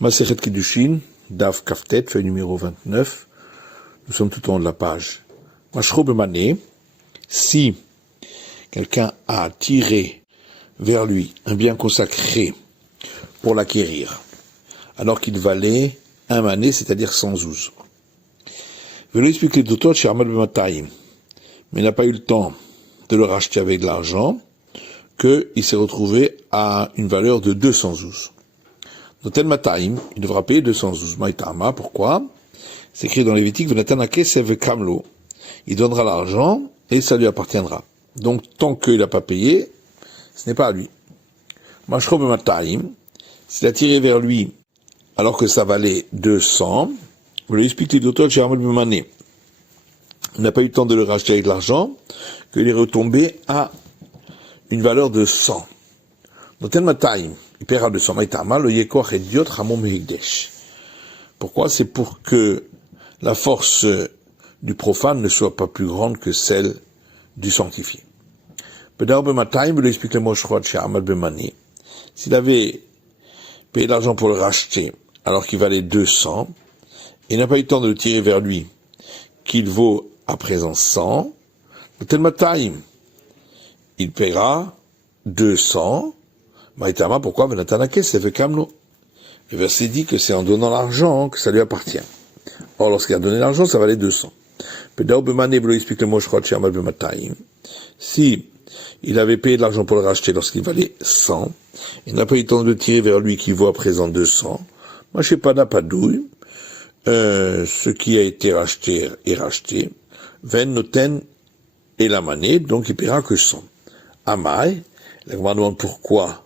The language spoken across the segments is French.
Masechet Kiddushin, Daf Kaftet, feuille numéro 29. Nous sommes tout au long de la page. Mashro Bemané, si quelqu'un a tiré vers lui un bien consacré pour l'acquérir, alors qu'il valait un mané, c'est-à-dire 100 zouz. Velo explique les dotot chez Ahmad Bemataïm, mais il n'a pas eu le temps de le racheter avec de l'argent, qu'il s'est retrouvé à une valeur de 200 zouz. Noten Mataïm, il devra payer 200 zouz. Maïtama, pourquoi? C'est écrit dans les Lévitique, Venatanake Seve Kamlo. Il donnera l'argent et ça lui appartiendra. Donc, tant qu'il n'a pas payé, ce n'est pas à lui. Mashro Bemataïm, s'il a tiré vers lui alors que ça valait 200, vous lui expliquez d'autres chez Ahmad Bemané. Il n'a pas eu le temps de le racheter avec de l'argent, qu'il est retombé à une valeur de 100. Noten Mataïm, il paiera 200 Maïtama, le Yekoach et Diot Ramon Mehigdesh. Pourquoi? C'est pour que la force du profane ne soit pas plus grande que celle du sanctifié. Pedar Bemataïm, lui explique le Moshrot chez Ahmad Bemané. S'il avait payé de l'argent pour le racheter, alors qu'il valait 200, et n'a pas eu le temps de le tirer vers lui, qu'il vaut à présent 100, Noten Mataïm, il paiera 200, Maïtama, pourquoi? Venatanake, c'est fait Kamlo. Le verset dit que c'est en donnant l'argent que ça lui appartient. Or, lorsqu'il a donné l'argent, ça valait 200. Pedao Bemané, vous explique le Moshrot chez Ahmad Bemataïm. Si il avait payé de l'argent pour le racheter lorsqu'il valait 100, il n'a pas eu le temps de tirer vers lui qui vaut à présent 200. Moi, je sais pas d'apadouille. Ce qui a été racheté est racheté. Ven noten et la manée, donc il paiera que 100. Amai, la demande pourquoi?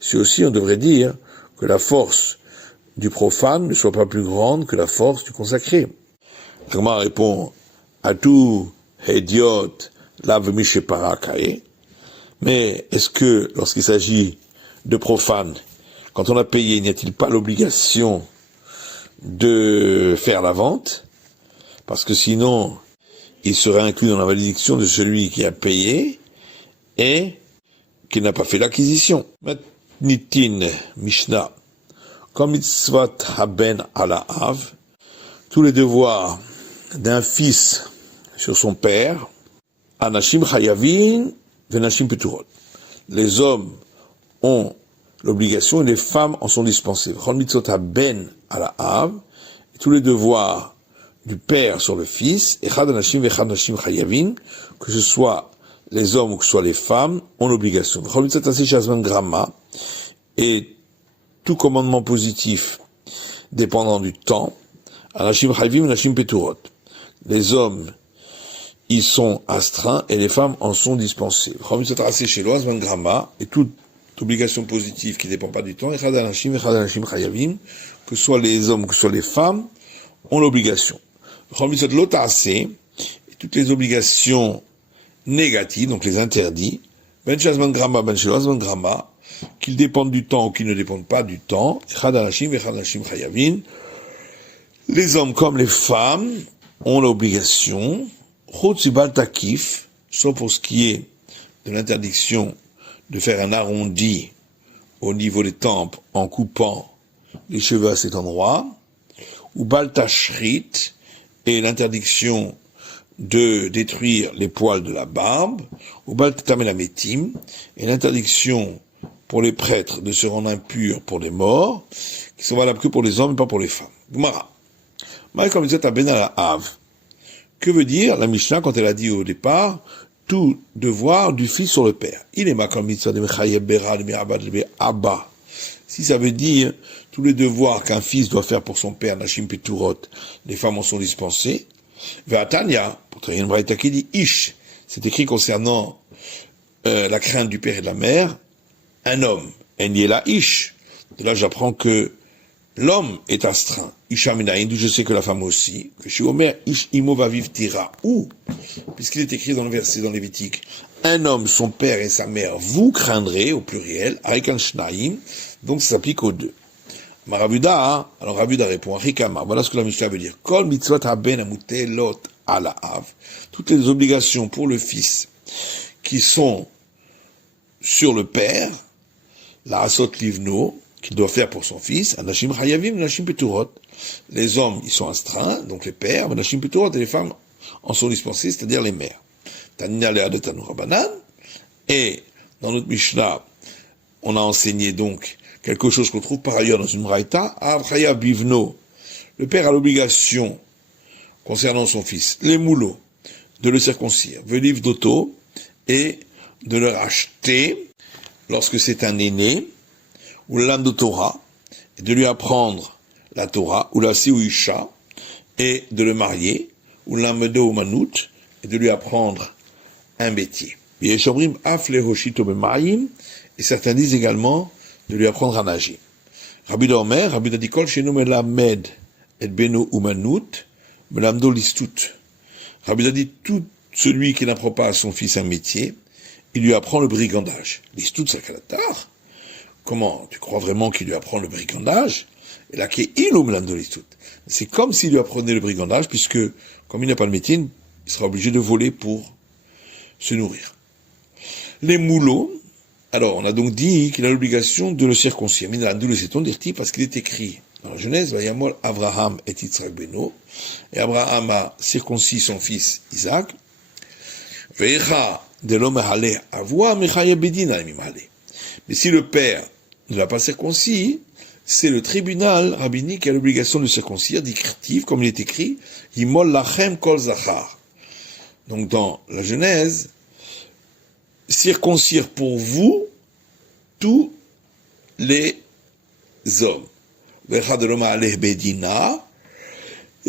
Si aussi on devrait dire que la force du profane ne soit pas plus grande que la force du consacré. La Gemara répond à tout Hediot lave Misheparakae. Mais est-ce que lorsqu'il s'agit de profane, quand on a payé, n'y a-t-il pas l'obligation de faire la vente? Parce que sinon, il serait inclus dans la malédiction de celui qui a payé et qui n'a pas fait l'acquisition. Nitin Mishnah, comme mitzvat haben ala av, tous les devoirs d'un fils sur son père, anashim chayavin venashim peturot. Les hommes ont l'obligation et les femmes en sont dispensées. Chol mitzvot haben ala av, tous les devoirs du père sur le fils, echad anashim vechad anashim chayavin, que ce soit les hommes ou que ce soit les femmes, ont l'obligation. Et tout commandement positif dépendant du temps, les hommes, ils sont astreints et les femmes en sont dispensées. Et toute obligation positive qui ne dépend pas du temps, que ce soit les hommes ou que ce soit les femmes, ont l'obligation. Et toutes les obligations négatives, donc les interdits, qu'ils dépendent du temps ou qu'ils ne dépendent pas du temps, les hommes comme les femmes ont l'obligation, sauf pour ce qui est de l'interdiction de faire un arrondi au niveau des tempes en coupant les cheveux à cet endroit, ou baltashrit, et l'interdiction de détruire les poils de la barbe, ou baltamelametim, et l'interdiction pour les prêtres de se rendre impurs pour les morts, qui sont valables que pour les hommes et pas pour les femmes. Gemara. Que veut dire la Mishnah quand elle a dit au départ tout devoir du fils sur le père? Il est ma mitzvah de mechayev berad de abba. Si ça veut dire tous les devoirs qu'un fils doit faire pour son père, nashim peturot, les femmes en sont dispensées. Ve'atanya, pour travailler une braïta qui dit ish, c'est écrit concernant la crainte du père et de la mère, un homme, en yela ish. De là, j'apprends que l'homme est astreint. Isha minayin, d'où je sais que la femme aussi. Que chez Omer, ish imo va vivre tira. Ou, puisqu'il est écrit dans le verset dans Lévitique, un homme, son père et sa mère, vous craindrez, au pluriel, avec un shnaim, donc ça s'applique aux deux. Marabuda, alors Rabuda répond, Rikama, voilà ce que la Mishnah veut dire. Kol mitzvot haben amutelot ala av. Toutes les obligations pour le fils qui sont sur le père, la asot livno, qu'il doit faire pour son fils, anashim chayavim, anashim peturot. Les hommes, ils sont astreints, donc les pères, anashim peturot, et les femmes en sont dispensées, c'est-à-dire les mères. Tanina lea de Tanu Rabanan, et dans notre Mishnah, on a enseigné donc quelque chose qu'on trouve par ailleurs dans une Braïta, Avchaya Bivno. Le père a l'obligation, concernant son fils, les moulots, de le circoncire, veliv d'auto, et de le racheter lorsque c'est un aîné, ou l'âme de Torah, et de lui apprendre la Torah, ou la Siouisha, et de le marier, ou l'âme de Manout, et de lui apprendre un métier. Et certains disent également de lui apprendre à nager. Rabbi Omer, Rabbi Dadikol, chez nous, melamed et beno umanout, melamdo listut. Rabbi dit, tout celui qui n'apprend pas à son fils un métier, il lui apprend le brigandage. Listut, c'est kalatar. Comment? Tu crois vraiment qu'il lui apprend le brigandage? Et là, qui est il ou melamdo listut? C'est comme s'il lui apprenait le brigandage, puisque, comme il n'a pas de métier, il sera obligé de voler pour se nourrir. Les moulots, alors on a donc dit qu'il a l'obligation de le circoncire. D'où le sait-on dire parce qu'il est écrit dans la Genèse, Vayamol Abraham et Yitzhak Beno, et Abraham a circoncis son fils Isaac. Vecha de l'homme halé avoua mechaye bedina mimale. Mais si le père ne l'a pas circoncis, c'est le tribunal rabbinique qui a l'obligation de circoncire, dit comme il est écrit, Yimol lachem kol zachar. Donc dans la Genèse, circoncire pour vous tous les hommes. Et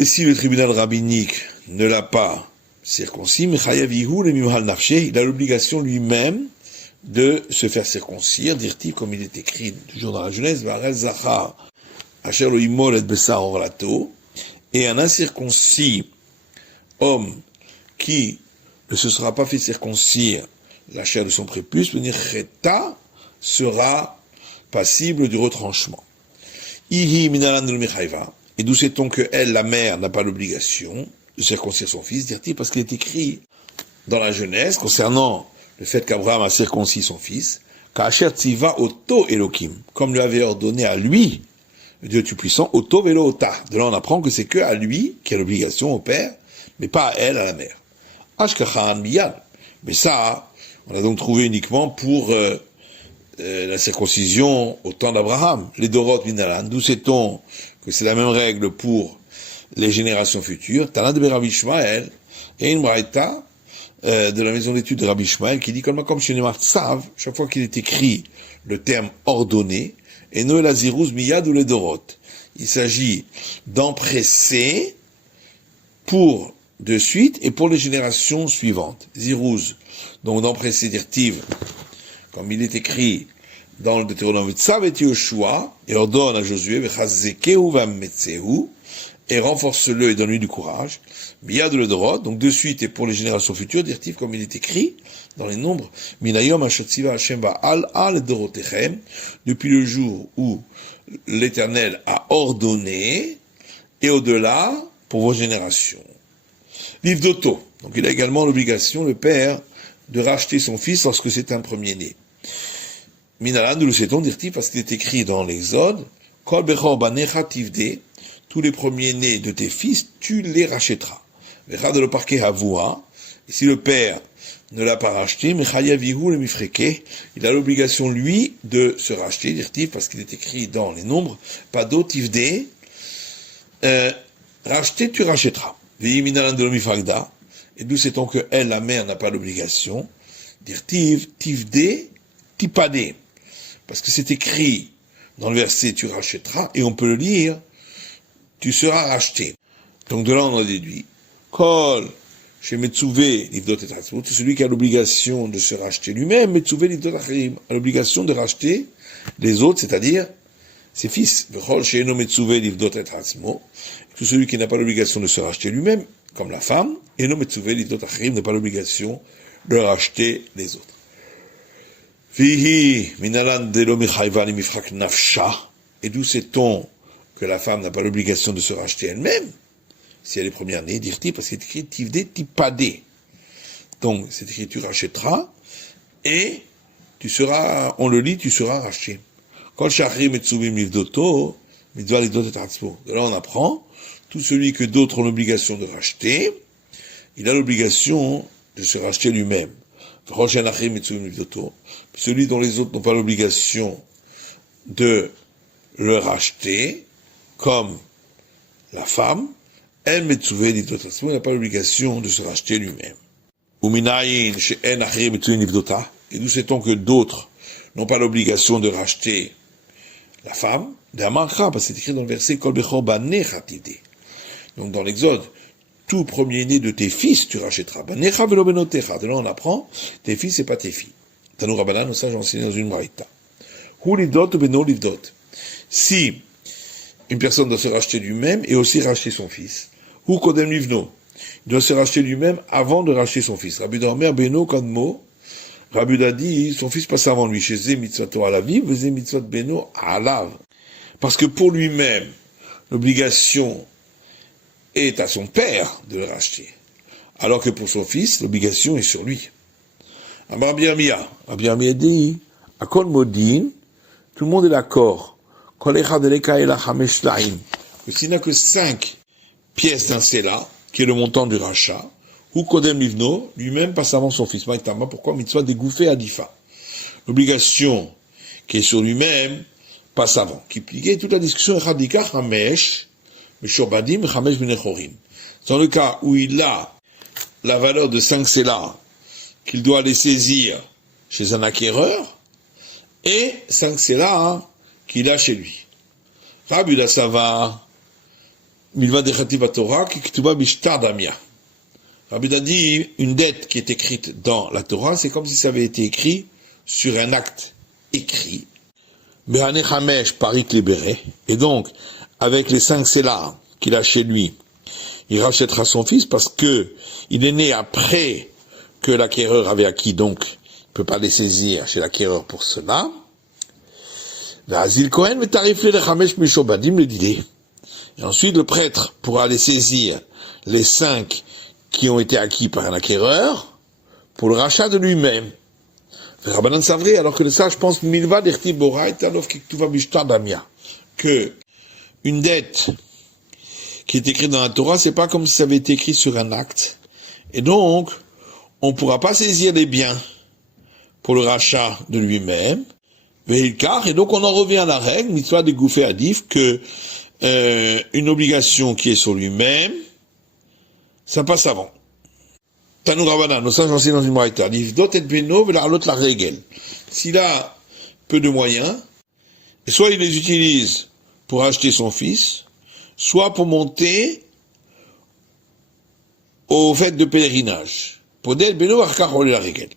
si le tribunal rabbinique ne l'a pas circoncis, il a l'obligation lui-même de se faire circoncire, dire-t-il, comme il est écrit toujours dans la Genèse, et un incirconcis homme qui ne se sera pas fait circoncire la chair de son prépuce, venir cheta, sera passible du retranchement. Ihi minalan de l'michayva. Et d'où sait-on que elle, la mère, n'a pas l'obligation de circoncire son fils, dit-il, parce qu'il est écrit dans la Genèse, concernant le fait qu'Abraham a circoncis son fils, Ka'asher tziva oto Elokim, comme lui avait ordonné à lui, le Dieu Tout-Puissant, oto velo ota. De là, on apprend que c'est que à lui qui a l'obligation au père, mais pas à elle, à la mère. Ashkachan miyad. Mais ça, on a donc trouvé uniquement pour la circoncision au temps d'Abraham, les Dorot Minalan. D'où sait-on que c'est la même règle pour les générations futures? Tana de Rabbi Ishmael, et une braïta de la maison d'études de Rabbi Ishmael qui dit comme chez Neymar Tsav, chaque fois qu'il est écrit le terme ordonné, et Noël Aziruz Miyad ou les Dorot. Il s'agit d'empresser pour de suite et pour les générations suivantes. Zirouz, donc d'empresser dirtive, comme il est écrit dans le Deutéronome, Tzav et Yoshua, et ordonne à Josué, Vechazekeu vammetzehu, et renforce-le et donne-lui du courage. Miyad le Dorot, donc de suite et pour les générations futures, dirtive, comme il est écrit dans les nombres, Minayom Hashatziva Hashem Ba'al Al Dorotechem, depuis le jour où l'Éternel a ordonné, et au-delà, pour vos générations. Livre d'auto. Donc il a également l'obligation, le père, de racheter son fils lorsque c'est un premier-né. Minalan, nous le sait-on, dit-il, parce qu'il est écrit dans l'Exode, Kol bechor banecha tivde, tous les premiers-nés de tes fils, tu les rachèteras. Vecha de le parquet avoua, et si le père ne l'a pas racheté, mechayavihu le mifreke, il a l'obligation, lui, de se racheter, dit-il, parce qu'il est écrit dans les nombres, pado tivde, racheter, tu rachèteras. Vehi minalan de l'omifagda, et d'où sait-on que elle, la mère, n'a pas l'obligation, dire tivde, tipade, parce que c'est écrit dans le verset tu rachèteras, et on peut le lire, tu seras racheté. Donc de là on a déduit, Kol, chez Metsuvé, Livdot et Hatzmut, c'est celui qui a l'obligation de se racheter lui-même, Metsuvé, Livdot Achirim, a l'obligation de racheter les autres, c'est-à-dire ses fils. Vechol, chez Eno Metsuvé, Livdot et Hatzmut, tout celui qui n'a pas l'obligation de se racheter lui-même, comme la femme, Eno Metsuvé, Livdot Achirim, n'a pas l'obligation de racheter les autres. Fihi, minalan de l'omichayvan mifrak nafsha, et d'où sait-on que la femme n'a pas l'obligation de se racheter elle-même, si elle est première-née, dire-t-il, parce qu'il est écrit tivde tipade. Donc, c'est écrit tu rachèteras, et tu seras, on le lit, tu seras racheté. Kol shachrim etzuvim livdoto, mitzvah livdot et atzmo. De là, on apprend, tout celui que d'autres ont l'obligation de racheter, il a l'obligation de se racheter lui-même. Kol shachrim etzuvim livdoto. Celui dont les autres n'ont pas l'obligation de le racheter, comme la femme, elle metzuvah livdot et atzmo, il n'a pas l'obligation de se racheter lui-même. Uminayin she'en achrim etzuvim livdota. Et nous sait-on que d'autres n'ont pas l'obligation de racheter la femme, parce que c'est écrit dans le verset Kol bechor banecha tivdei. Donc dans l'Exode, tout premier-né de tes fils tu rachèteras. Banecha velo benotecha. De là on apprend, tes fils et pas tes filles. Tanu Rabbanan, nous ça j'ai enseigné dans une braïta. Hu livdot ou beno livdot. Si une personne doit se racheter lui-même et aussi racheter son fils, Hu kodem livno, il doit se racheter lui-même avant de racheter son fils. Rabbi Dormer beno kadmo. Rabbi a dit, son fils passe avant lui, chez Zé mitzvato alaviv, Zé mitzvat beno alav. Parce que pour lui-même, l'obligation est à son père de le racheter. Alors que pour son fils, l'obligation est sur lui. Rabbi Amia dit, à Kol Modin, tout le monde est d'accord. Kol echad eleka ela chamesh laim. Que s'il n'a que 5 pièces d'un sela, qui est le montant du rachat, ou Kodem Livno, lui-même passe avant son fils. Maïtama, pourquoi mitzvah dégoûté à Difa? L'obligation qui est sur lui-même passe avant. Qui pliait toute la discussion Echadika Hamesh, Meshobadim, Hamesh Benechorim. Dans le cas où il a la valeur de 5 sélas qu'il doit aller saisir chez un acquéreur, et 5 sélas qu'il a chez lui. Rabbi la Sava, Milva Dechativ Torah, Kiktuba Bishtar Damia. Rabbi a dit, une dette qui est écrite dans la Torah, c'est comme si ça avait été écrit sur un acte écrit. Behane Hamesh Parik libéré. Et donc, avec les 5 sélas qu'il a chez lui, il rachètera son fils parce que il est né après que l'acquéreur avait acquis, donc il ne peut pas les saisir chez l'acquéreur pour cela. Vazil Kohen tarif le Hamesh Mishobadim le didé. Et ensuite, le prêtre pourra aller saisir les 5 qui ont été acquis par un acquéreur pour le rachat de lui-même. Rabbanan Savri, alors que ça, je pense, Milva d'Erti Borait, alors Kiktuva Bishtar Damia, que une dette qui est écrite dans la Torah, c'est pas comme si ça avait été écrit sur un acte. Et donc, on ne pourra pas saisir les biens pour le rachat de lui-même. Et donc, on en revient à la règle, mitzvah de Goufé Adif, que une obligation qui est sur lui-même, ça passe avant. Tanou Rabbanan, nous sommes enseignés dans une braïta. Livdot et beno velarlot la règle. S'il a peu de moyens, soit il les utilise pour acheter son fils, soit pour monter au fait de pèlerinage. Pour d'être beno arkarole la règle.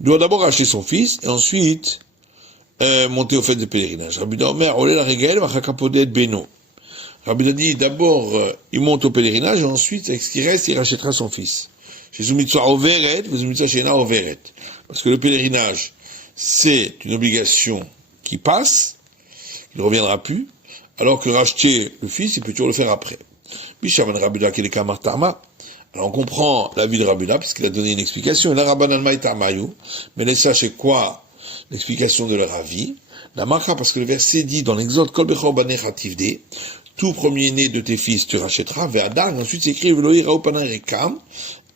Il doit d'abord acheter son fils et ensuite monter au fait de pèlerinage. Rabbi Omer olé la règle, vachakapodet beno. Rabbi a dit, d'abord, il monte au pèlerinage, et ensuite, avec ce qui reste, il rachètera son fils. Parce que le pèlerinage, c'est une obligation qui passe, il ne reviendra plus, alors que racheter le fils, il peut toujours le faire après. Alors on comprend la vie de Rabbi, puisqu'il a donné une explication. Mais laissez c'est quoi l'explication de leur avis? La marque, parce que le verset dit dans l'Exode, Kol bechor banecha tivdei, tout premier-né de tes fils tu rachèteras, Ve'adar, ensuite c'est écrit,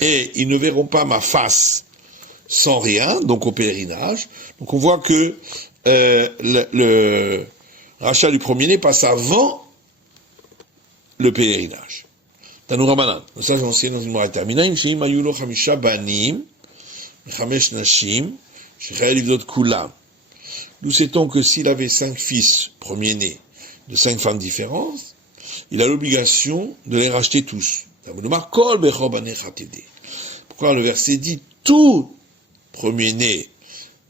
et ils ne verront pas ma face sans rien, donc au pèlerinage. Donc on voit que le rachat du premier-né passe avant le pèlerinage. Tanou Rabbanan, ça j'ai enseigné dans une braïta. Minaim sheim ayulo chamisha banim, chamesh nashim, shechayel livdot kulam. Nous sait-on que s'il avait 5 fils premiers-nés de 5 femmes différentes, il a l'obligation de les racheter tous. Pourquoi le verset dit tout premier-né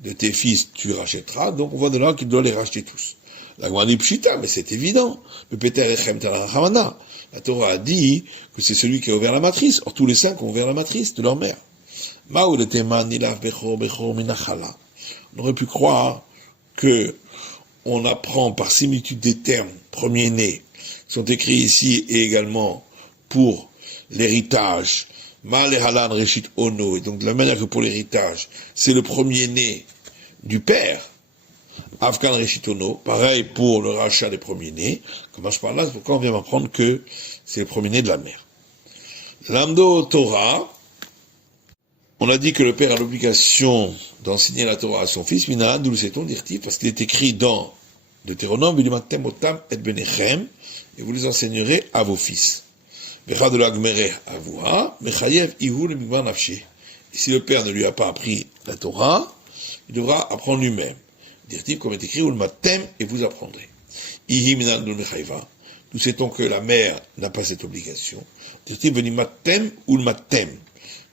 de tes fils tu rachèteras, donc on voit de là qu'il doit les racheter tous. La Gemara Pshita, mais c'est évident. Le Peter Echem Talachamana. La Torah a dit que c'est celui qui a ouvert la matrice. Or tous les 5 ont ouvert la matrice de leur mère. On aurait pu croire que on apprend par similitude des termes premiers-nés sont écrits ici et également pour l'héritage. Mal et Halan Reshit Ono. Et donc de la manière que pour l'héritage, c'est le premier-né du père. Afghan Reshitono, pareil pour le rachat des premiers-nés. Comment je parle là, c'est pourquoi on vient m'apprendre que c'est le premier-né de la mère. Lamdo Torah, on a dit que le père a l'obligation d'enseigner la Torah à son fils, Minahan, d'où le sait-on, dit-il, parce qu'il est écrit dans Deutéronome, Bilimatem Otam et Benechem, et vous les enseignerez à vos fils. Vechad de la Gmere Avua, Mechayev Ihu le Migman Nafshe. Et si le père ne lui a pas appris la Torah, il devra apprendre lui-même. Dit-il, comme est écrit, ou le matem, et vous apprendrez. Ihi Minan de Mechayva. Nous sait-on que la mère n'a pas cette obligation. Dit-il, veni matem ou le matem.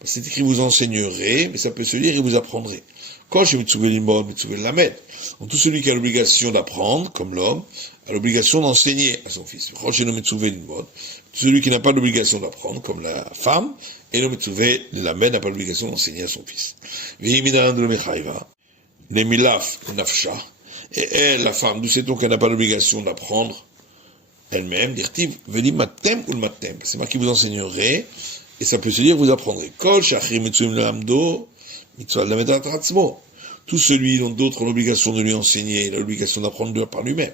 C'est écrit, vous enseignerez, mais ça peut se lire et vous apprendrez. Quand je Mitsuvé l'imod, Mitsuvé l'amed. Donc tout celui qui a l'obligation d'apprendre, comme l'homme, a l'obligation d'enseigner à son fils. Quand je Mitsuvé l'imod, celui qui n'a pas l'obligation d'apprendre, comme la femme, et le Mitsuvé l'amed n'a pas l'obligation d'enseigner à son fils. Vihiminan de l'Mechayva, les milaf, le nafsha, et elle, la femme, nous sait-on qu'elle n'a pas l'obligation d'apprendre elle-même, dire-t-il, veni matem ou le matem. C'est moi qui vous enseignerai, et ça peut se dire, vous apprendrez. Kol shachir mitzuim lehamdo, mitzvah lamedat ratzmo. Tout celui dont d'autres ont l'obligation de lui enseigner, il a l'obligation d'apprendre par lui-même.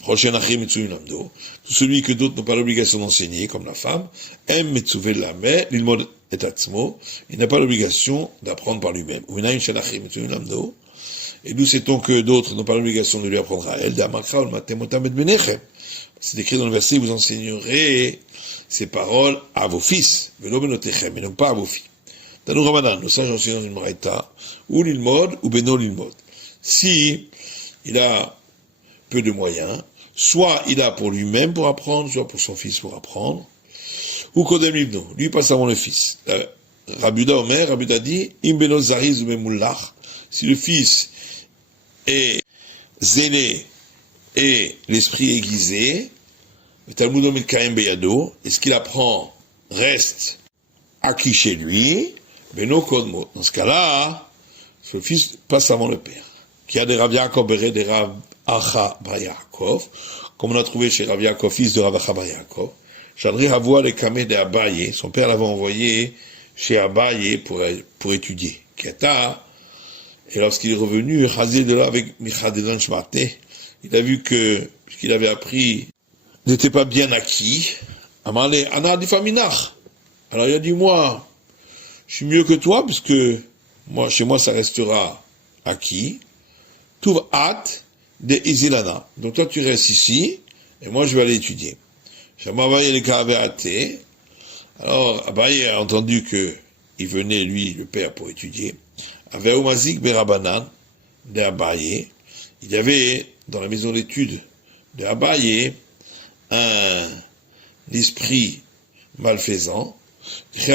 Prochain achir mitzuim lehamdo. Tout celui que d'autres n'ont pas l'obligation d'enseigner, comme la femme, em mitzuve lamed, l'ilmod et atzmo, il n'a pas l'obligation d'apprendre par lui-même. Unaim shalachir mitzuim lehamdo. Et nous sait-on que d'autres n'ont pas l'obligation de lui apprendre à elle, d'amakra ou matem otam et benechem. C'est écrit dans le verset, vous enseignerez ces paroles à vos fils, mais non pas à vos filles. Tanou Ramadan, nos sages enseignent dans une maraïta, ou l'ilmod, ou beno l'ilmod. Si il a peu de moyens, soit il a pour lui-même pour apprendre, soit pour son fils pour apprendre, ou kodem libno, lui passe avant le fils. Rabuda Omer, Rabuda dit, im beno zariz ou memoulach, si le fils est zélé et l'esprit aiguisé, le Talmud Omid Kaim Beyado, et ce qu'il apprend reste acquis chez lui, Beno Kodmo. Dans ce cas-là, ce fils passe avant le père. Qui a des Rav Yaakov Beret, des Rav Acha Bar Yaakov, comme on a trouvé chez Rav Yaakov, fils de Rav Acha Bar Yaakov. Chandri Havoua le Kameh de Abaye, son père l'avait envoyé chez Abaye pour étudier. Kiata, et lorsqu'il est revenu, Chazé de là avec Michadelan Shmate, il a vu que ce qu'il avait appris n'était pas bien acquis. Amarle, Ana Difaminach. Alors il a dit, moi, je suis mieux que toi, puisque moi, chez moi, ça restera acquis. Touv at de Izilana. Donc toi, tu restes ici, et moi, je vais aller étudier. Shamabaye le Ka'aveate. Alors, Abaye a entendu que il venait, lui, le père, pour étudier. Avec Omazik Berabanan, de Abaye. Il y avait, dans la maison d'études de Abaye, un esprit malfaisant, que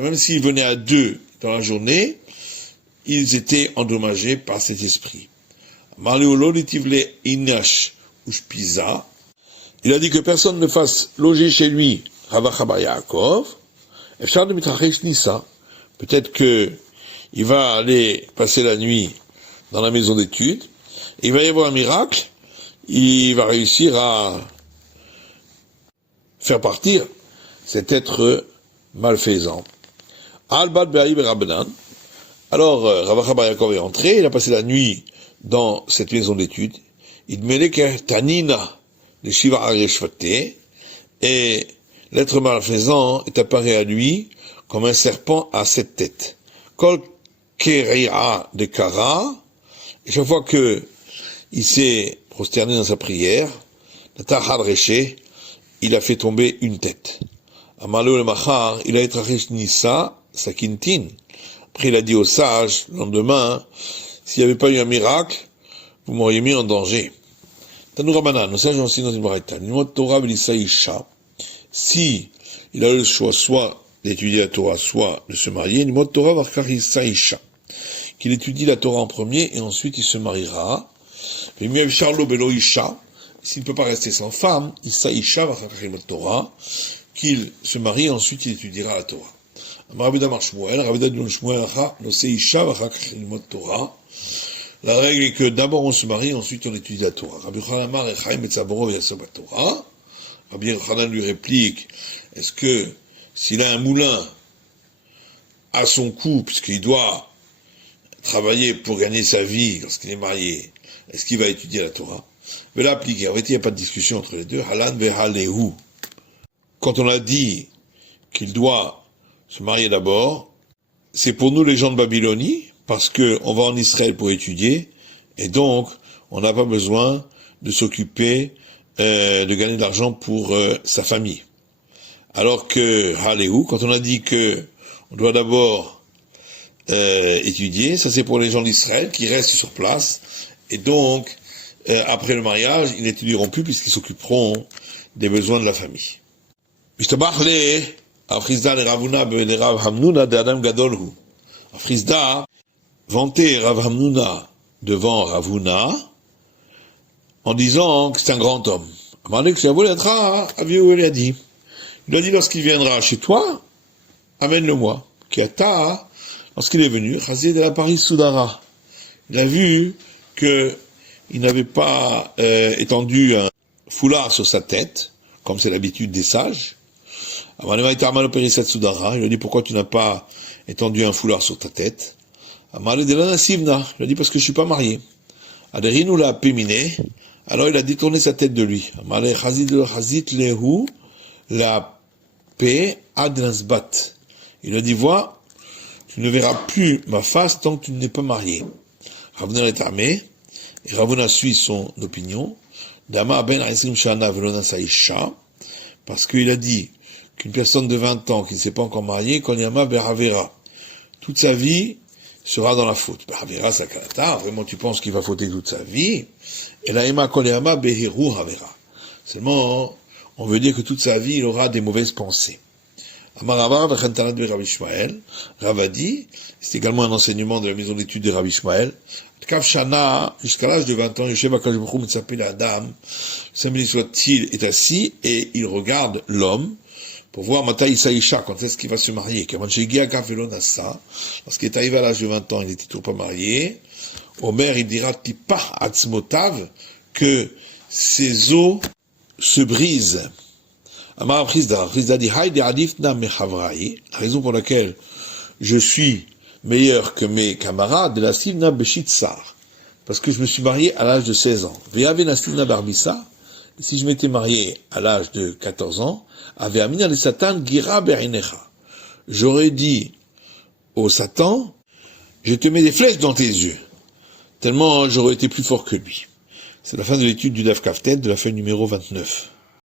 même s'ils venaient à deux dans la journée, ils étaient endommagés par cet esprit. Il a dit que personne ne fasse loger chez lui Rav Bar Yaakov. Peut-être que il va aller passer la nuit dans la maison d'études, il va y avoir un miracle, il va réussir à faire partir cet être malfaisant. Al-Bad Be'aïb Rabbanan. Alors, Rav Bar Yaakov est entré, il a passé la nuit dans cette maison d'études. Il mêlait que Tanina, les Shiva Arishvate, et l'être malfaisant est apparu à lui comme un serpent à 7 têtes. Kol Kere'a de Kara, et chaque fois que il s'est prosterné dans sa prière, il a fait tomber une tête. Amalou le Machar, il a étraché Nissa, sa quintine. Après, il a dit aux sages, le lendemain, s'il n'y avait pas eu un miracle, vous m'auriez mis en danger. Tanou Rabbanan, nos sages ont enseigné dans une baraita, Torah Isha, si il a le choix, soit d'étudier la Torah, soit de se marier, Torah Isha, qu'il étudie la Torah en premier et ensuite il se mariera. S'il ne peut pas rester sans femme, Torah, qu'il se marie et ensuite il étudiera la Torah. La règle est que d'abord on se marie, ensuite on étudie la Torah. Rabbi Yochanan lui réplique, est-ce que s'il a un moulin à son cou, puisqu'il doit travailler pour gagner sa vie lorsqu'il est marié, est-ce qu'il va étudier la Torah? Mais l'appliquer. En fait, il n'y a pas de discussion entre les deux. Halan vehalehu. Quand on a dit qu'il doit se marier d'abord, c'est pour nous les gens de Babylonie, parce que on va en Israël pour étudier, et donc on n'a pas besoin de s'occuper de gagner de l'argent pour sa famille. Alors que Haléhu, quand on a dit que on doit d'abord étudier, ça c'est pour les gens d'Israël qui restent sur place, et donc après le mariage, ils n'étudieront plus puisqu'ils s'occuperont des besoins de la famille. Afrizda vantait Rav Hamnuna devant Ravuna en disant que c'est un grand homme. Il a dit lorsqu'il viendra chez toi, amène-le-moi. Kiata, lorsqu'il est venu, Chazid de la Paris Soudara, il a vu que il n'avait pas étendu un foulard sur sa tête, comme c'est l'habitude des sages. Il lui a dit pourquoi tu n'as pas étendu un foulard sur ta tête. Il a dit parce que je suis pas marié. Aderinu l'a péminé, alors il a détourné sa tête de lui. La paix adnasbat. Il a dit vois, tu ne verras plus ma face tant que tu n'es pas marié. Ravuna est armé, et Ravuna suit son opinion. Dama ben aisim shana velona saisha, parce qu'il a dit qu'une personne de 20 ans qui ne s'est pas encore mariée, konyama beravera, toute sa vie sera dans la faute. Beravera sakalata, vraiment tu penses qu'il va fauter toute sa vie, et la ema konyama behiru havera. Seulement, on veut dire que toute sa vie, il aura des mauvaises pensées. Amarava v'chentanat de Rabbi Ishmael, Rav a dit, c'est également un enseignement de la maison d'études de Rabbi Ishmael, Kav Shana, jusqu'à l'âge de 20 ans, Yoshev HaKadosh Baruch Hu Mitzapeh Adam, Saint béni soit-il, est assis et il regarde l'homme pour voir Mataï Saïcha, quand est-ce qu'il va se marier. Lorsqu'il est arrivé à l'âge de 20 ans, il n'était toujours pas marié. Omer, il dira Tipah Atzmotav, que ses os se brisent. Amar Frisda dit Haïde Adifna Mechavraï, la raison pour laquelle je suis meilleur que mes camarades, de la Sivna Beshitsar, parce que je me suis marié à l'âge de 16 ans. Ve'ave la Sivna Barbissa, si je m'étais marié à l'âge de 14 ans, avait Amina le Satan Gira Berinecha. J'aurais dit au Satan, je te mets des flèches dans tes yeux, tellement j'aurais été plus fort que lui. C'est la fin de l'étude du Daf Kaftet, de la feuille numéro 29.